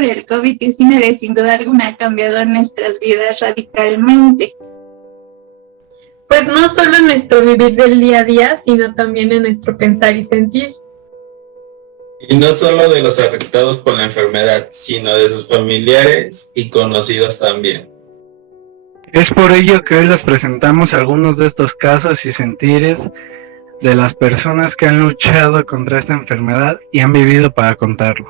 por el COVID-19 sin duda alguna ha cambiado nuestras vidas radicalmente. Pues no solo en nuestro vivir del día a día, sino también en nuestro pensar y sentir. Y no solo de los afectados por la enfermedad, sino de sus familiares y conocidos también. Es por ello que hoy les presentamos algunos de estos casos y sentires de las personas que han luchado contra esta enfermedad y han vivido para contarlo.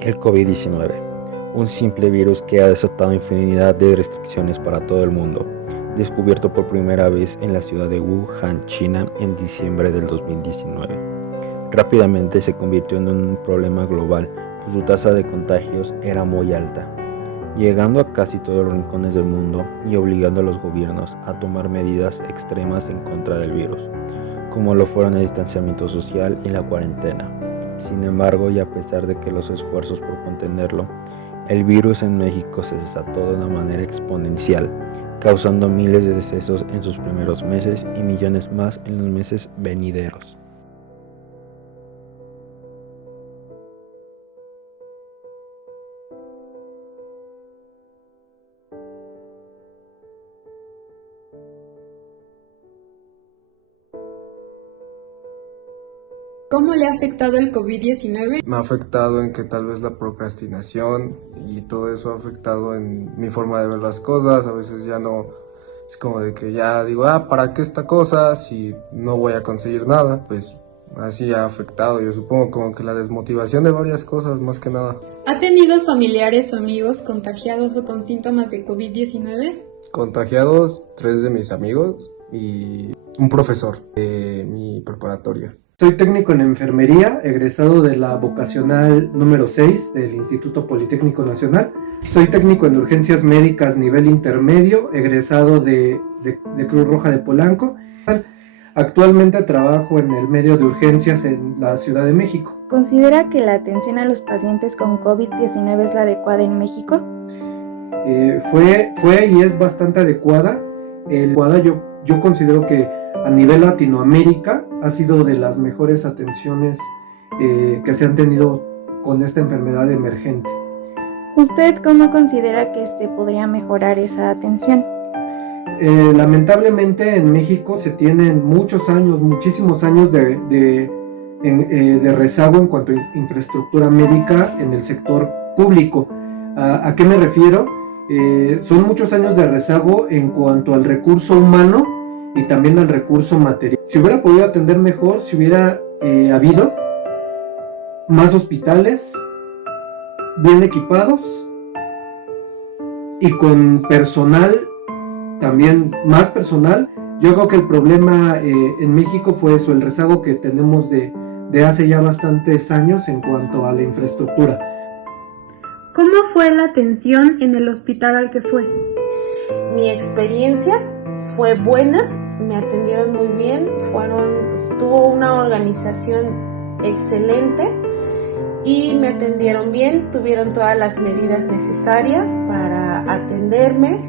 El COVID-19, un simple virus que ha desatado infinidad de restricciones para todo el mundo, descubierto por primera vez en la ciudad de Wuhan, China, en diciembre del 2019. Rápidamente se convirtió en un problema global, pues su tasa de contagios era muy alta, llegando a casi todos los rincones del mundo y obligando a los gobiernos a tomar medidas extremas en contra del virus, como lo fueron el distanciamiento social y la cuarentena. Sin embargo, y a pesar de que los esfuerzos por contenerlo, el virus en México se desató de una manera exponencial, causando miles de decesos en sus primeros meses y millones más en los meses venideros. ¿Cómo le ha afectado el COVID-19? Me ha afectado en que tal vez la procrastinación y todo eso ha afectado en mi forma de ver las cosas. A veces ya no, es como de que ya digo, ¿para qué esta cosa si no voy a conseguir nada? Pues así ha afectado, yo supongo, como que la desmotivación de varias cosas más que nada. ¿Ha tenido familiares o amigos contagiados o con síntomas de COVID-19? Contagiados, 3 de mis amigos y un profesor de mi preparatoria. Soy técnico en enfermería, egresado de la vocacional número 6 del Instituto Politécnico Nacional. Soy técnico en urgencias médicas nivel intermedio, egresado de Cruz Roja de Polanco. Actualmente trabajo en el medio de urgencias en la Ciudad de México. ¿Considera que la atención a los pacientes con COVID-19 es la adecuada en México? Fue y es bastante adecuada. Yo considero que a nivel Latinoamérica ha sido de las mejores atenciones que se han tenido con esta enfermedad emergente. ¿Usted cómo considera que se podría mejorar esa atención? Lamentablemente en México se tienen muchísimos años de rezago en cuanto a infraestructura médica en el sector público. ¿A qué me refiero? Son muchos años de rezago en cuanto al recurso humano y también al recurso material. Si hubiera podido atender mejor, si hubiera habido más hospitales bien equipados y con personal, también más personal. Yo creo que el problema en México fue eso, el rezago que tenemos de hace ya bastantes años en cuanto a la infraestructura. ¿Cómo fue la atención en el hospital al que fue? Mi experiencia fue buena, me atendieron muy bien, tuvo una organización excelente y me atendieron bien, tuvieron todas las medidas necesarias para atenderme.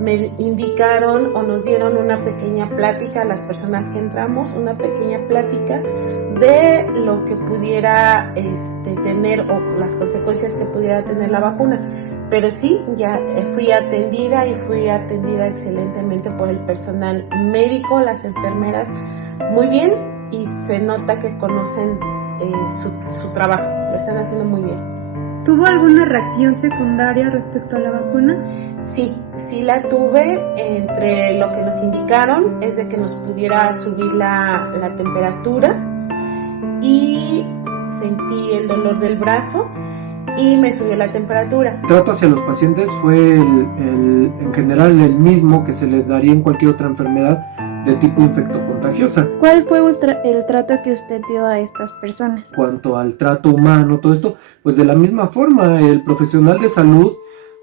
Me indicaron o nos dieron una pequeña plática a las personas que entramos, una pequeña plática de lo que pudiera tener o las consecuencias que pudiera tener la vacuna. Pero sí, ya fui atendida y fui atendida excelentemente por el personal médico, las enfermeras, muy bien, y se nota que conocen su trabajo, lo están haciendo muy bien. ¿Tuvo alguna reacción secundaria respecto a la vacuna? Sí la tuve. Entre lo que nos indicaron es de que nos pudiera subir la temperatura y sentí el dolor del brazo y me subió la temperatura. El trato hacia los pacientes fue en general el mismo que se le daría en cualquier otra enfermedad de tipo infectocontagiosa. ¿Cuál fue el trato que usted dio a estas personas? En cuanto al trato humano, todo esto, pues de la misma forma, el profesional de salud,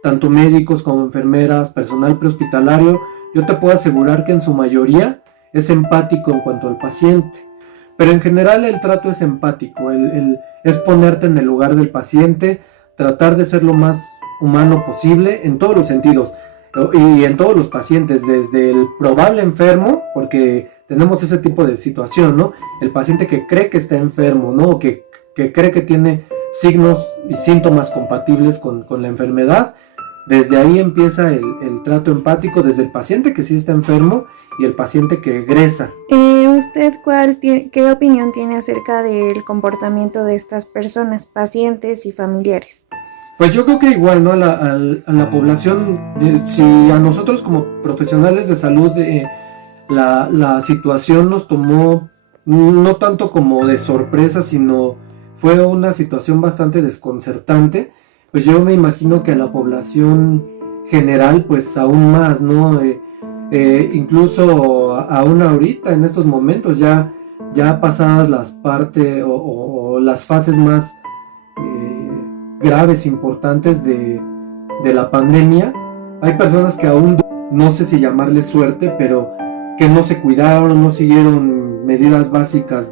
tanto médicos como enfermeras, personal prehospitalario, yo te puedo asegurar que en su mayoría es empático en cuanto al paciente. Pero en general el trato es empático, es ponerte en el lugar del paciente, tratar de ser lo más humano posible en todos los sentidos y en todos los pacientes, desde el probable enfermo, porque tenemos ese tipo de situación, ¿no? El paciente que cree que está enfermo, ¿no? O que cree que tiene signos y síntomas compatibles con la enfermedad. Desde ahí empieza el trato empático, desde el paciente que sí está enfermo y el paciente que egresa. ¿Usted qué opinión tiene acerca del comportamiento de estas personas, pacientes y familiares? Pues yo creo que igual, ¿no? A la población, si a nosotros como profesionales de salud la situación nos tomó no tanto como de sorpresa, sino fue una situación bastante desconcertante, pues yo me imagino que a la población general pues aún más, ¿no? Incluso aún ahorita en estos momentos ya pasadas las partes o las fases más graves, importantes de la pandemia, hay personas que aún, no sé si llamarle suerte, pero que no se cuidaron, no siguieron medidas básicas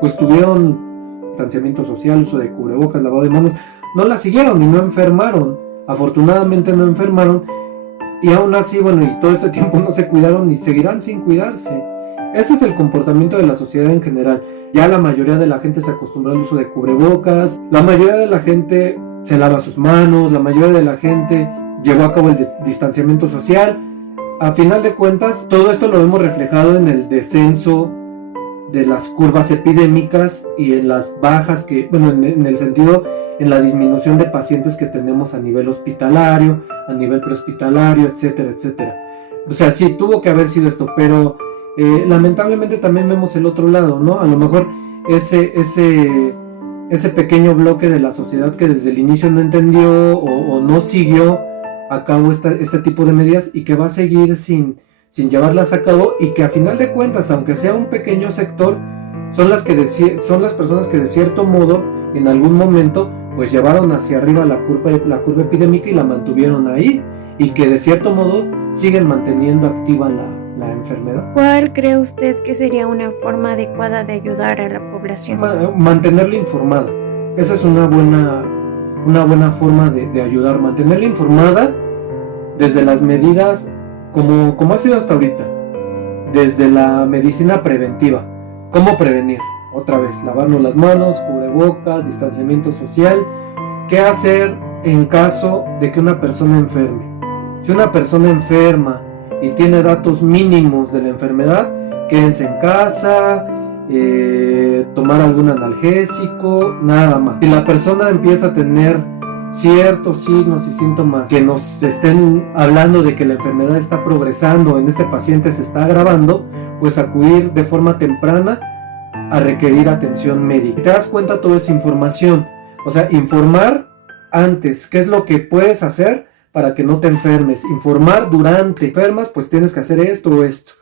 pues tuvieron distanciamiento social, uso de cubrebocas, lavado de manos, no la siguieron y no enfermaron, afortunadamente no enfermaron, y aún así, bueno, y todo este tiempo no se cuidaron y seguirán sin cuidarse. Ese es el comportamiento de la sociedad en general. Ya la mayoría de la gente se acostumbró al uso de cubrebocas, la mayoría de la gente se lava sus manos, la mayoría de la gente llevó a cabo el distanciamiento social. A final de cuentas, todo esto lo vemos reflejado en el descenso de las curvas epidémicas y en las bajas en el sentido, en la disminución de pacientes que tenemos a nivel hospitalario, a nivel prehospitalario, etcétera, etcétera. O sea, sí, tuvo que haber sido esto, pero lamentablemente también vemos el otro lado, ¿no? A lo mejor ese pequeño bloque de la sociedad que desde el inicio no entendió o no siguió a cabo este tipo de medidas y que va a seguir sin llevarlas a cabo, y que a final de cuentas, aunque sea un pequeño sector, son las personas que de cierto modo en algún momento pues llevaron hacia arriba la curva epidémica y la mantuvieron ahí, y que de cierto modo siguen manteniendo activa la enfermedad. ¿Cuál cree usted que sería una forma adecuada de ayudar a la población? Mantenerla informada. Esa es una buena forma de ayudar, mantenerla informada desde las medidas como ha sido hasta ahorita, desde la medicina preventiva. ¿Cómo prevenir? Otra vez, lavarnos las manos, cubrebocas, distanciamiento social. ¿Qué hacer en caso de que una persona enferme? Si una persona enferma y tiene datos mínimos de la enfermedad, quédense en casa, tomar algún analgésico, nada más. Si la persona empieza a tener ciertos signos y síntomas que nos estén hablando de que la enfermedad está progresando, en este paciente se está agravando, pues acudir de forma temprana a requerir atención médica. Si te das cuenta, toda esa información, o sea, informar antes, qué es lo que puedes hacer para que no te enfermes, informar durante enfermas, pues tienes que hacer esto o esto.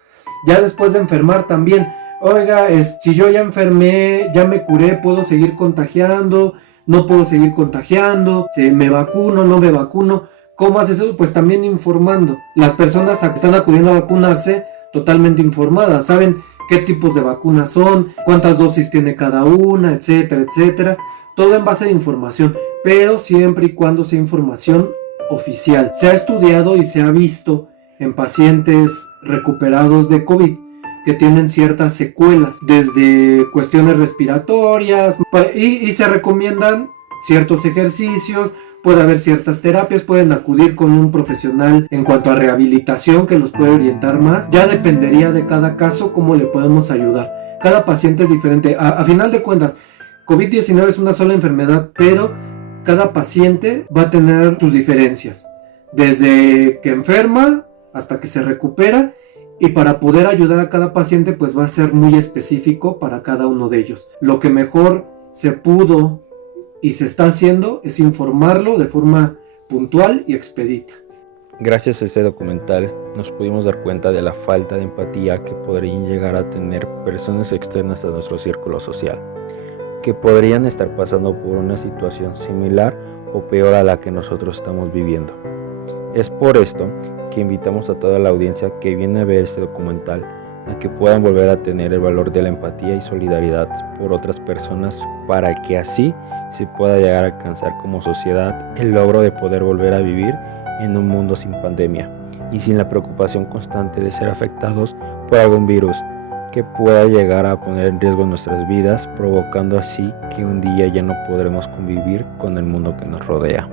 Ya después de enfermar también, oiga, si yo ya enfermé, ya me curé, puedo seguir contagiando, no puedo seguir contagiando, me vacuno, no me vacuno. ¿Cómo haces eso? Pues también informando. Las personas que están acudiendo a vacunarse, totalmente informadas, saben qué tipos de vacunas son, cuántas dosis tiene cada una, etcétera, etcétera. Todo en base de información, pero siempre y cuando sea información oficial. Se ha estudiado y se ha visto en pacientes recuperados de COVID que tienen ciertas secuelas, desde cuestiones respiratorias, y se recomiendan ciertos ejercicios, puede haber ciertas terapias, pueden acudir con un profesional en cuanto a rehabilitación que los puede orientar más. Ya dependería de cada caso cómo le podemos ayudar. Cada paciente es diferente. A final de cuentas, COVID-19 es una sola enfermedad, pero cada paciente va a tener sus diferencias, desde que enferma hasta que se recupera. Y para poder ayudar a cada paciente, pues va a ser muy específico para cada uno de ellos. Lo que mejor se pudo y se está haciendo es informarlo de forma puntual y expedita. Gracias a este documental nos pudimos dar cuenta de la falta de empatía que podrían llegar a tener personas externas a nuestro círculo social, que podrían estar pasando por una situación similar o peor a la que nosotros estamos viviendo. Es por esto que invitamos a toda la audiencia que viene a ver este documental a que puedan volver a tener el valor de la empatía y solidaridad por otras personas, para que así se pueda llegar a alcanzar como sociedad el logro de poder volver a vivir en un mundo sin pandemia y sin la preocupación constante de ser afectados por algún virus que pueda llegar a poner en riesgo nuestras vidas, provocando así que un día ya no podremos convivir con el mundo que nos rodea.